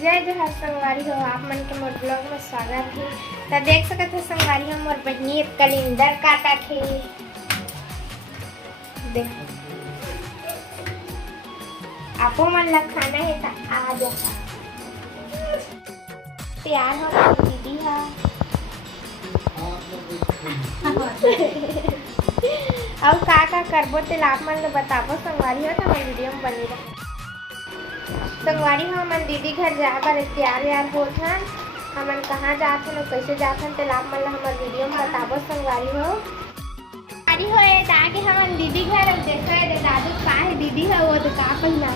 जय जोहार संगवारी हो, आप मन के मोर ब्लॉग में स्वागत है। तो देख सकते हो संगवारी हो, मोर बहनी कैलेंडर काटा थे। देखो आपो मन ला खाना है तो आ जाओ। प्यार हो तो दीदी हा अब का करबो ते आप मन ला बताबो संगवारी हो, तो हमारे वीडियो में बनी रहो। संगवारी हो हमन दीदी घर जाए बर तैयार व्यार होत हन। हमन कहाँ जात हन और कैसे जात हन ते आप मन ला हमारे वीडियो में बताबो संगवारी हो। संगवारी हो ये ताकि हमन दीदी घर अब देखो ये दादू का है दीदी है वो तो का पहना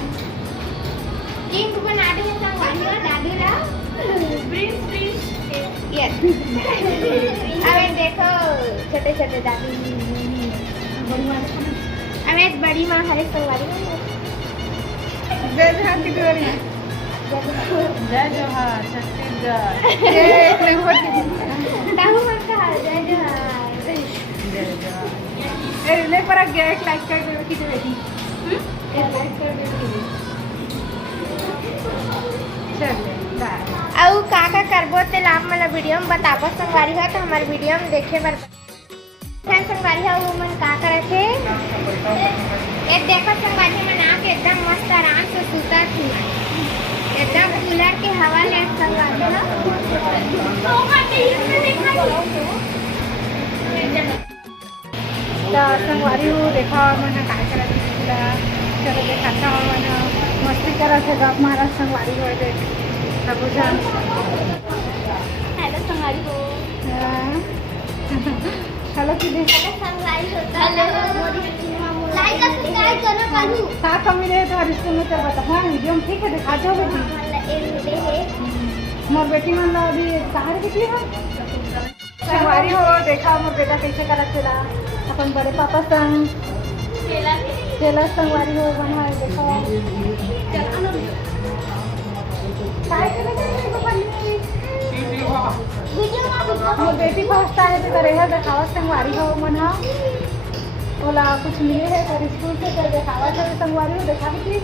किंग बना दे संगवारी हो दादू ला प्रिंस प्रिंस यस अबे देखो छोटे छोटे दादू अबे बड़ी माँ हरे संगवारी हो। जय जोहार की जोड़ियाँ जय जोहार छत्तीसगढ़ ताहू मन का जय जोहार जय जोहार। ए ले पर गया एक लाइक कर दो की बेटी एक लाइक कर दो चल बाय। और का करबो ते आप मन वीडियो में बताबो संगवारी हो, तो हमारे वीडियो में देखे बर संगवारी हो वो मन का करे थे। ये देखो संगवारी मन आके एकदम मस्त आराम से सूता थी, एकदम कूलर के हवा ले संगवारी हो। तो संगवारी हो देखा मन काय करत पूरा चलो देखा मन मस्ती करत है गप मारा संगवारी हो देख सब जान। हेलो संगवारी हो। हेलो किदे संगवारी हो लाइक सब्सक्राइब करो कानू का कमी रहे तो रिश्ते में कर बता। हाँ वीडियो में ठीक है दिखा दो बेटी मोर बेटी मन ला अभी बाहर निकली है संगवारी हो देखा मोर बेटा कैसे करत चला अपन बड़े पापा संग चला संगवारी हो बना देखो मोर बेटी फर्स्ट आए तो करे है दिखावा संगवारी हो मन हा बोला कुछ मिले है कर स्कूल से कर दिखावा तो संगवारी हो देखा भी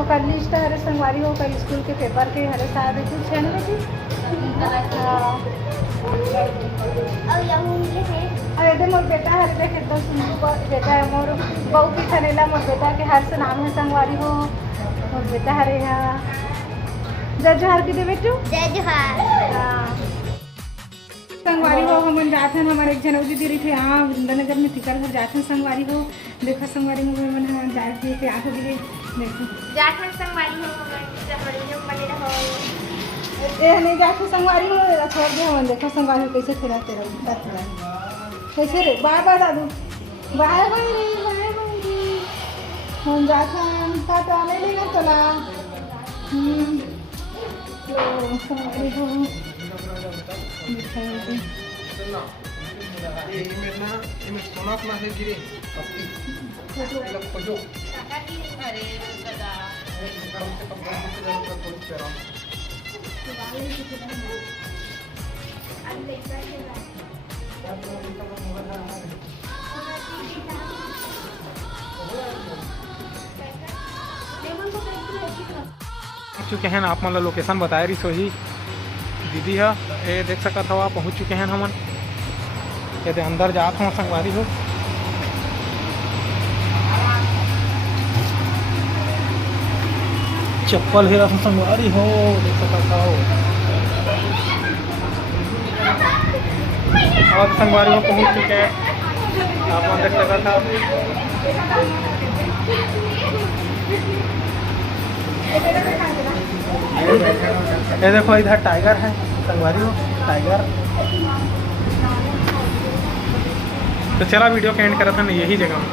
ओकर लिस्ट हरे संगवारी हो कर स्कूल के पेपर के हरे शायद कुछ है ना बेटी। अरे मोर बेटा हरे देखे तो बेटा मोर बहू की खनेला मोर बेटा के हर से नाम है संगवारी हो मोर बेटा हरे है। जय जोहार की दे बेटू जय जोहार। संगवारी हो हमन जात हन हमारे एक जन दीदी रही थे यहाँ वृंदानगर में तिकर घर जात हन संगवारी हो देखा संगवारी हो मन जाए थे के आके दिए देखो जात हन संगवारी हो हमारे वीडियो में बने रहो। ए नहीं जाके संगवारी हो छोड़ दे हमन देखो संगवारी हो कैसे खेला तेरा बता कैसे रे बाय बाय दादू बाय बाय हम जात हन का तो आने लेगा चला तो संगवारी हो चुके हैं आप मतलब लोकेशन बताए रही सोही दीदी है ये देख सकत हो आप पहुँच चुके हैं हमन ये अंदर जात हो संगवारी हो। चप्पल हेरा संगवारी हो देख सकत हो और संगवारी हो पहुँच चुके हैं आप देख सकत हो। ये देखो इधर टाइगर है संगवारी हो टाइगर। तो चला वीडियो के एंड करा था ना यही जगह में।